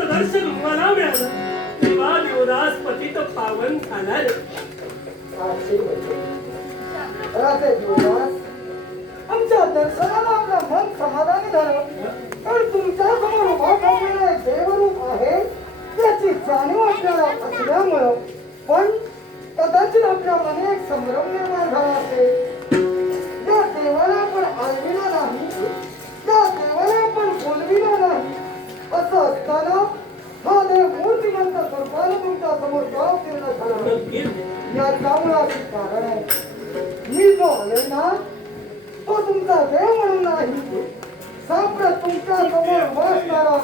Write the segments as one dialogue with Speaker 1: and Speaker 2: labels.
Speaker 1: दर्शन मला मिळालं तेव्हा देवदास पतित पावन झाला रे
Speaker 2: आमच्या दर्शनाला आपलं मन समाधानी झालं. जाणीव आपल्याला असल्यामुळं पण कदाचित आपल्या मने एक संभ्रम निर्माण झाला असेल त्या देवाला आपण आळविला नाही त्या देवाला आपण बोलविला नाही असं असताना हा देव मूर्तिमंत स्वरूपानं तुमच्यासमोर गाव फिरणं झाला या कामळाचे कारण आहे मी जो आले ना तो तुमचा देव म्हणून नाही सापड तुमच्यासमोर बसणारा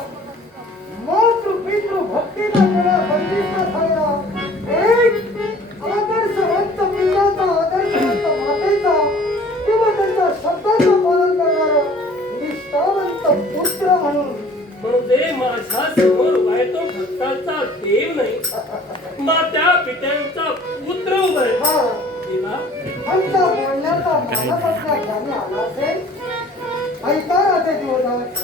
Speaker 1: मात्या पित्यांचा पुत्र उभा आहे.
Speaker 2: हा.
Speaker 1: देवा.
Speaker 2: आमचा बोलण्याचा मानस असल्या ज्याने आला असेल ऐका राजे दिवस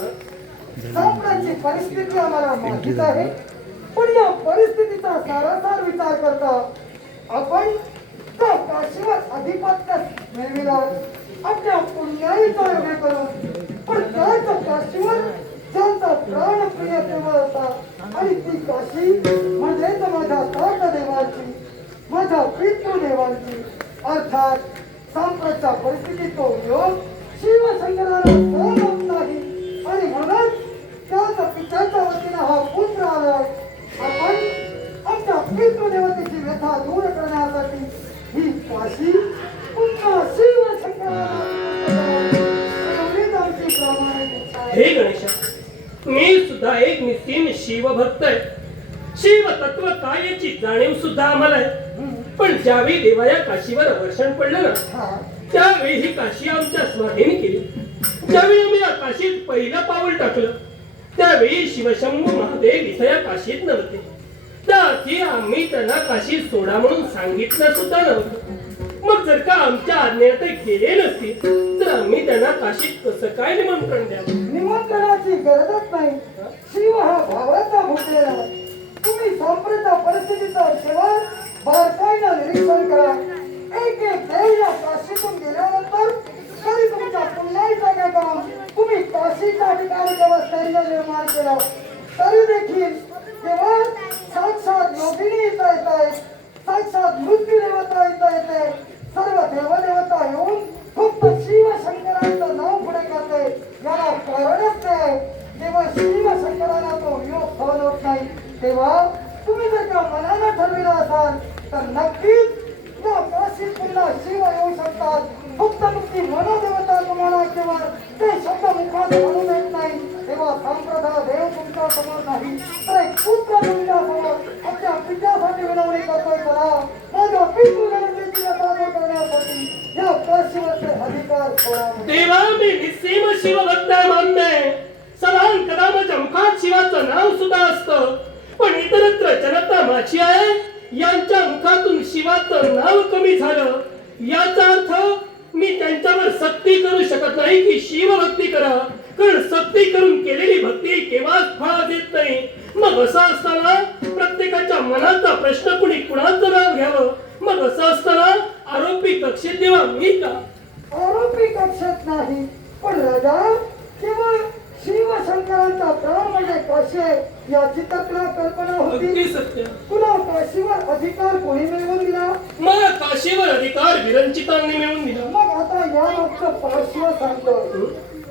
Speaker 2: सापडाची परिस्थिती आम्हाला माहीत आहे. पण या परिस्थितीचा सारासार विचार करता आपण त्या काशीवर अधिपत्य मिळविला. आपल्या पुण्याईचा योग्य करून पण त्याच काशीवर ज्यांचा प्राण प्रिय होता आणि ती काशी म्हणजेच माझ्या ताट देवाची माझ्या पितृदेवांची. अर्थात सांप्रतच्या परिस्थितीत तो योग शिवशंकराला होत नाही आणि म्हणून त्याच पित्याच्या वतीनं हा पुत्र
Speaker 1: आला. शिवभक्त आहे. शिव तत्व काय याची जाणीव सुद्धा आम्हाला आहे. पण ज्यावेळी देवाया काशीवर वर्षण पडलं ना त्यावेळी ही काशी आमच्या स्वाधीन केली. ज्यावेळी आम्ही या काशीत पहिलं पाऊल टाकलं त्यावेळी शिवशंभू महादेव इथं या काशीत नव्हते. त्याआधी आम्ही त्यांना काशी सोडा म्हणून सांगितलं सुद्धा नव्हतं. मग जर का आमच्या आज्ञेत गेले नसतील तर आम्ही त्यांना काशीत कसं काय निमंत्रण द्यावं?
Speaker 2: निमंत्रणाची गरजच नाही. शिव हा भावाचा भुटलेला तुम्ही संप्रता परिस्थितीचा केवळ बारकाईनं निरीक्षण करा. एक एक देव या काशीतून गेल्यानंतर तरी तुमच्या पुन्हाही जागा करा तुम्ही काशीच्या ठिकाणी जेव्हा स्थैर्य निर्माण केला तरी देखील केवळ साक्षात योगिनी येता येत आहेत साक्षात मृत्यू देवता येता येते सर्व देवदेव येऊन फक्त शिव शंकरांचं नाव पुढे करते याला कारणच ते आहे तेव्हा शिव शंकराला तो योग सहन होत नाही तेव्हा तुम्ही जर का मनानं ठरविलं असाल तर नक्कीच त्या काशीत पुन्हा शिव येऊ शकतात. फक्त तुमची मनोदेवता तुम्हाला केवळ ते शब्द मुखात म्हणू देत नाही. तेव्हा संप्रदा देव तुमच्यासमोर नाही. तर एक पुत्र तुमच्यासमोर आपल्या पित्यासाठी विनवणी करतोय चला माझ्या पितृगणतेची व्यथा करण्यासाठी या काशीवरचे अधिकार
Speaker 1: देवा मी निसीम शिवभक्त आहे. मान्य सदान माझ्या मुखात शिवाचं नाव सुद्धा असतं. पण इतरत्र जनता माझी आहे. यांच्या मुखातून शिवाचं नाव कमी झालं. याचा अर्थ मी त्यांच्यावर सक्ती करू शकत नाही की शिवभक्ती करा. कारण सक्ती करून केलेली भक्ती केव्हाच फळ देत नाही. मग असं असताना प्रत्येकाच्या मनाचा प्रश्न कुणी कुणाचं नाव घ्यावं? मग असं असताना आरोपी कक्षेत देवा मी का?
Speaker 2: आरोपी कक्षात नाही. पण राजा किंवा शिवशंकरांचा प्राण म्हणजे काशी आहे याची तुला कल्पना
Speaker 1: अगदी
Speaker 2: होती
Speaker 1: सत्य.
Speaker 2: तुला काशीवर अधिकार कोणी मिळवून दिला?
Speaker 1: मला काशीवर अधिकार विरंचितांनी मिळवून दिला.
Speaker 2: मग आता या मागचं पार्श्व सांगतो.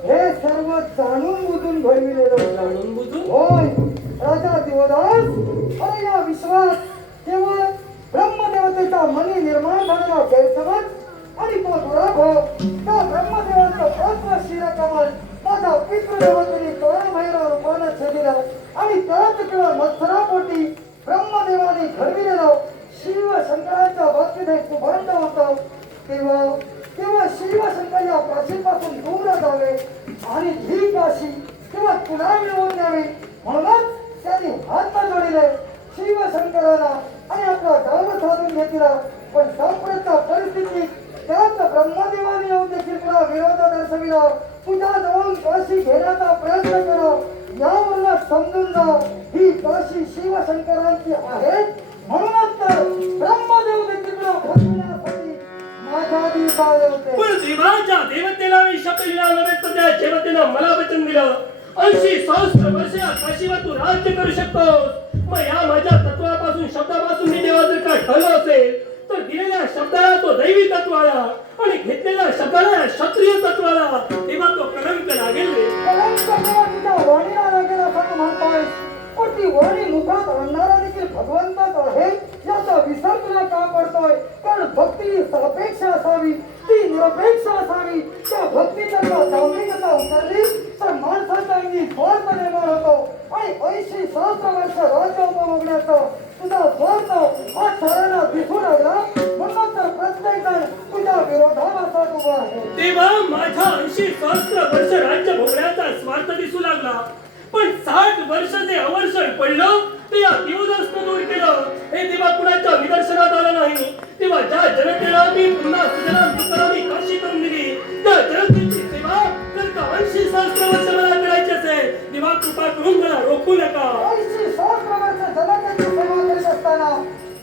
Speaker 2: हे सर्व जाणून बुजून घडविलेलं होतं.
Speaker 1: जाणून बुजून?
Speaker 2: होय. राजा देवदास अरे या विश्वास केवळ ब्रह्मदेवतेचा मनी निर्माण झालेला गैरसमज आणि तो दुराभव त्या माझा पितृदेवतेने तोरणभैरव रूपानं छेदिला आणि त्याच केवळ मत्सरापोटी ब्रह्मदेवाने घडविलेलं शिव शंकराच्या बाबतीत एक कुभांड होतं तेव्हा तेव्हा शिवशंकर या काशीपासून दूर जावे आणि ही काशी तेव्हा पुन्हा मिळवून द्यावी म्हणूनच त्यांनी हात जोडिले शिवशंकराला आणि आपला गाव साधून घेतला. पण संपूर्ण परिस्थितीत त्याच ब्रह्मदेवाने येऊन देखील पुन्हा विरोध दर्शविला. पुन्हा जाऊन काशी घेण्याचा प्रयत्न करो. या मला समजून जा ही काशी शिवशंकरांची आहे. म्हणूनच तर ब्रह्मदेव देखील होते.
Speaker 1: पण देवतेला मी शब्द दिला नव्हे तर त्या देवतेला मला वचन दिलं. ऐंशी सहस्त्र वर्ष काशीवर तू राज्य करू शकतोस. मग या माझ्या तत्वापासून शब्दापासून मी देवा जर का ठरलं असेल तर दिलेल्या शब्दाला तो दैवी तत्व आला. आणि घेतलेल्या शब्दाला
Speaker 2: कारण भक्ती ही सापेक्ष असावी ती निरपेक्ष असावी. त्या भक्ती जर का धार्मिकता उतरली तर माणसाच्या अंगी स्वार्थ निर्माण होतो. आणि ऐंशी सहस्र वर्ष राज्य उपभोगण्याचं तुझा स्वार्थ हा साऱ्यांना दिसू लागला म्हणून तर प्रत्येक जण तुझ्या विरोधाभासात उभा आहे.
Speaker 1: तेव्हा माझ्या ऐंशी सहस्र वर्ष राज्य भोगण्याचा स्वार्थ दिसू लागला. पण साठ वर्ष जे अवर्षण पडलं ते या दिवस दूर केलं. हे तेव्हा कुणाच्या तेव्हा ज्या जनतेला मी पुन्हा सुजनाम तुकारामी काशी करून दिली त्या जनतेची सेवा तर का? ऐंशी सहस्र वर्ष मला करायची असेल. तेव्हा कृपा करून मला रोखू नका.
Speaker 2: ऐंशी सहस्र वर्ष जनतेची सेवा करीत असताना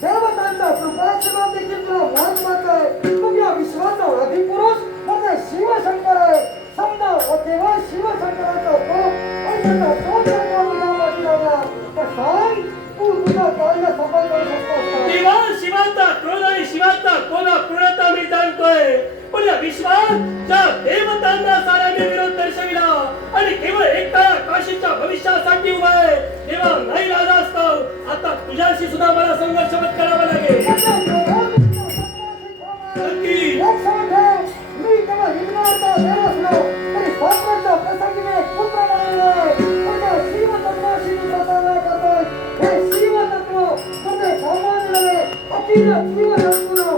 Speaker 2: देवतांचा कृपाशीर्वाद देखील तुला महत्त्वाचा आहे. मग या विश्वाचा अधिपुरुष म्हणजे शिवशंकर आहे. समजा तेव्हा शिवशंकराचा कोप आणि
Speaker 1: या विरोध दर्शविला. आणि केवळ एक काशीच्या भविष्यासाठी उभा आहे. तेव्हा नाही राजा असतो आता तुझ्याशी सुद्धा मला संघर्ष करावा लागेल.
Speaker 2: त्याच्या क्रोधात तुझ्या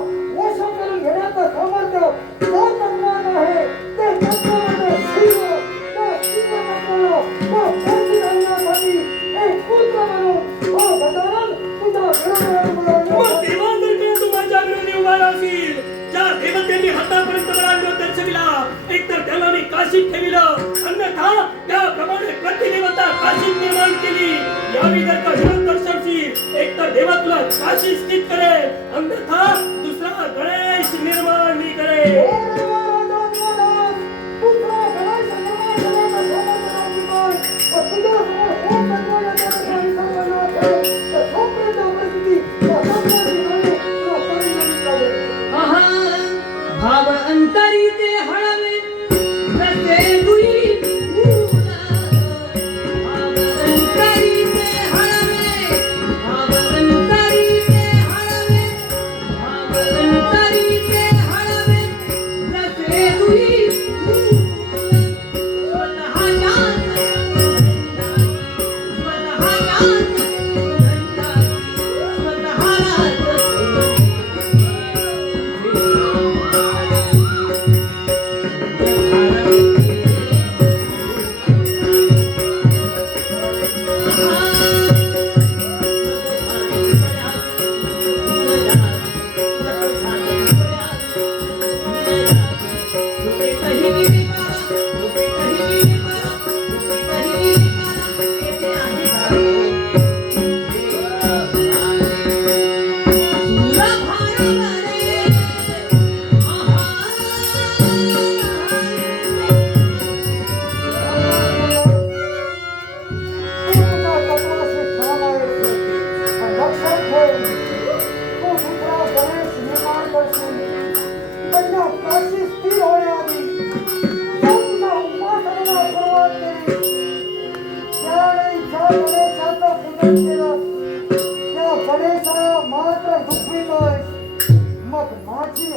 Speaker 1: त्याप्रमाणे प्रतिदेवता काशी निर्माण केली. या जर का विरोध दर्शवशील एक तर देवा काशी स्थित करेल अन्यथा दुसरा गणेश निर्माण मी करेल.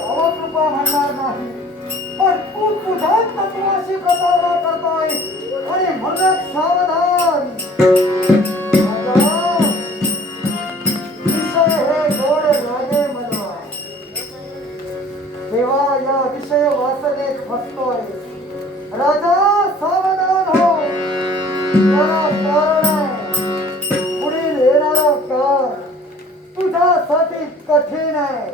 Speaker 3: माझी अवकृपा म्हणणार नाही. पण तू तुझ्या तत्वाशी प्रतारणा करतोय. आणि म्हणत सावधान. या विषय राजा सावधान हो. येणारा
Speaker 2: तुझ्यासाठी कठीण आहे.